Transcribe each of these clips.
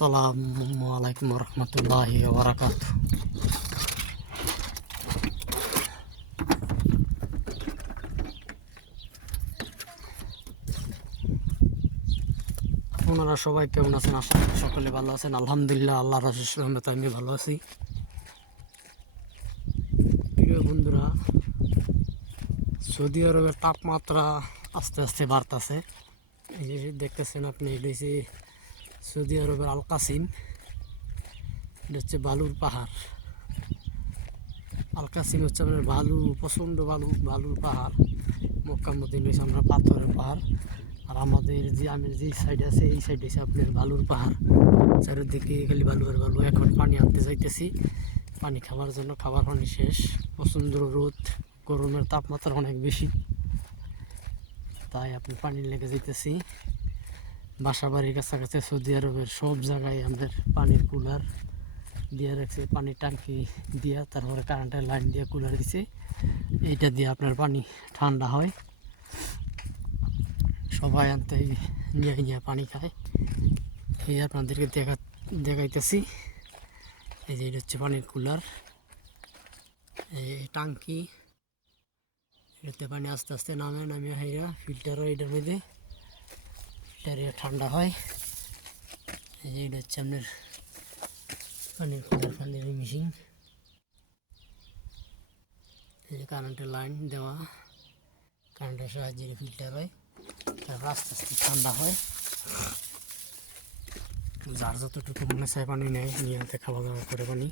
আসসালামু আলাইকুম রহমতুল্লাহি ওয়া বারাকাতুহু। আপনারা সবাই কেমন আছেন? আশা করি সকলে ভালো আছেন। আলহামদুলিল্লাহ, আল্লাহর অশেষ রহমতে আমি ভালো আছি। প্রিয় বন্ধুরা, সৌদি আরবের তাপমাত্রা আস্তে আস্তে বাড়তেছে। এই যে দেখতেছেন আপনি, এটা হচ্ছে সৌদি আরবের আল কাসিম। এটা হচ্ছে বালুর পাহাড়। আল কাসিম হচ্ছে আপনার বালু, প্রচণ্ড বালুর পাহাড়। মক্কা মদিনা হচ্ছে আমরা পাথরের পাহাড়। আর আমাদের যে আমের যে সাইড আছে, এই সাইড হচ্ছে আপনার বালুর পাহাড়। চারিদিকে খালি বালু আর বালু। এখন পানি আনতে যাইতেছি, পানি খাওয়ার জন্য। খাবার পানি শেষ। প্রচণ্ড রোদ, গরমের তাপমাত্রা অনেক বেশি, তাই আপনি পানি লেগে যাইতেছি। বাসা বাড়ির কাছাকাছি সৌদি আরবের সব জায়গায় আমাদের পানির কুলার দিয়ে রাখছে, পানির ট্যাঙ্কি দিয়া, তারপরে কারেন্টের লাইন দিয়ে কুলার দিছে। এইটা দিয়ে আপনার পানি ঠান্ডা হয়। সবাই আনতে নিয়ে পানি খায়। এই আপনাদেরকে দেখাইতেছি। এই যে এটা হচ্ছে পানির কুলার, এই ট্যাঙ্কি। এটাতে পানি আস্তে আস্তে নামিয়ে হাইরা ফিল্টার হয়, এটার মধ্যে ফিল্টারে ঠান্ডা হয়। এই যে এটা হচ্ছে আপনার পানির কুলার, পানির মেশিন। এই যে কারেন্টের লাইন দেওয়া, কারেন্টের সাহায্যে ফিল্টার হয়, তারপর আস্তে আস্তে ঠান্ডা হয়। যার যতটুকু মনে চায় পানি নেয়, নিয়ে আনতে খাওয়া দাওয়া করে পানি।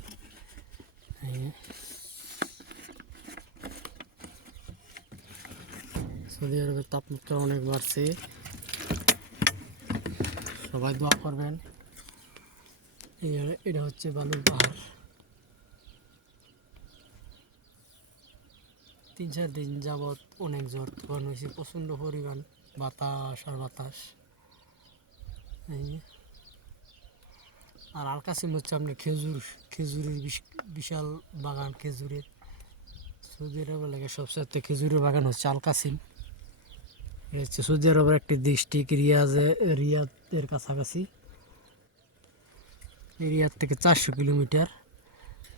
সৌদি আরবের তাপমাত্রা অনেক বাড়ছে, সবাই দোয়া করবেন। এটা হচ্ছে বালুর পাহাড়। 3-4 দিন যাবৎ অনেক ঝড় তুফান হয়েছে, প্রচণ্ড পরিমাণ বাতাস আর বাতাস। আর আল কাসিম হচ্ছে আপনার খেজুরের বিশাল বাগান। খেজুরের সৌদি আরবের লাগে সবচেয়ে খেজুরের বাগান হচ্ছে আল কাসিম। এটা হচ্ছে সৌদি আরবের একটি ডিস্ট্রিক্ট, রিয়াদের কাছাকাছি। রিয়াদ থেকে 400 কিলোমিটার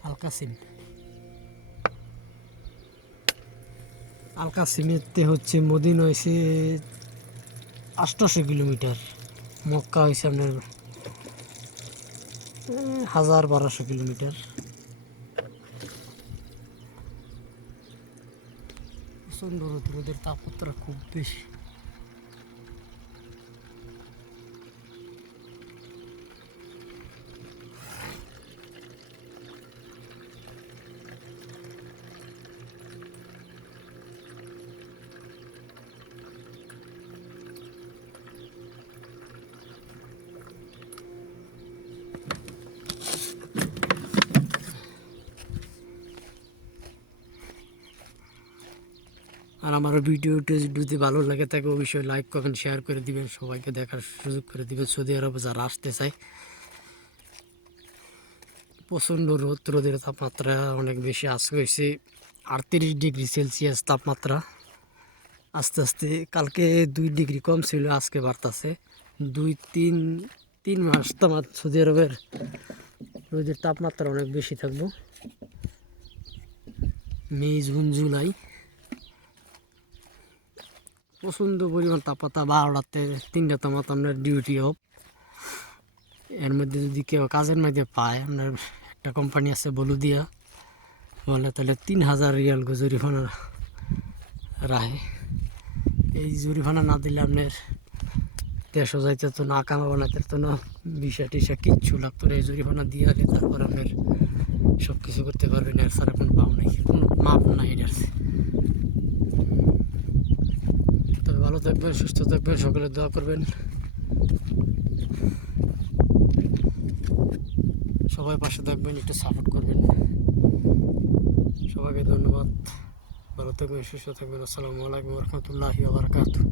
আল কাসিম। আল কাসিমেতে হচ্ছে মদিনা হয়েছে 800 কিলোমিটার। মক্কা হয়েছে আপনার 1200 কিলোমিটার। প্রচণ্ড রোদের তাপমাত্রা খুব বেশি। আর আমার ভিডিওটি যদি ভালো লাগে থাকে, অবশ্যই লাইক কমেন্ট শেয়ার করে দিবেন, সবাইকে দেখার সুযোগ করে দিবেন। সৌদি আরবে যারা আসতে চায়, প্রচণ্ড রোদের তাপমাত্রা অনেক বেশি। আজকে হয়েছে 38 ডিগ্রি সেলসিয়াস তাপমাত্রা। আস্তে আস্তে কালকে 2 ডিগ্রি কম ছিল, আজকে বাড়তেছে। 2-3 মাস তোমার সৌদি আরবের রোদের তাপমাত্রা অনেক বেশি থাকবো। মে, জুন, জুলাই প্রচণ্ড পরিমাণ তাপমাত্রা। 12টাতে 3টাতে মতো আপনার ডিউটি অফ। এর মধ্যে যদি কেউ কাজের মধ্যে পায়, আপনার একটা কোম্পানি আছে বলুদিয়া, বলে তাহলে 3000 রিয়াল জরিমানা রাহে। এই জরিমানা না দিলে আপনার দেশও যাইতে তো না, কামা বানাইতে তো না, ভিসা টিসা কিচ্ছু লাগতো না। এই জরিমানা দিয়ে আগে তারপর আপনার সব কিছু করতে পারবেন। এর ছাড়া কোনো পাও নাই, কোনো মাপ নাই এটার। তবে ভালো থাকবেন, সুস্থ থাকবেন, সকলে দোয়া করবেন। সবাই পাশে থাকবেন, একটু সাপোর্ট করবেন। সবাইকে ধন্যবাদ। ভালো থাকবেন, সুস্থ থাকবেন। আসসালামু আলাইকুম রহমতুল্লাহি ওয়া বারাকাতুহু।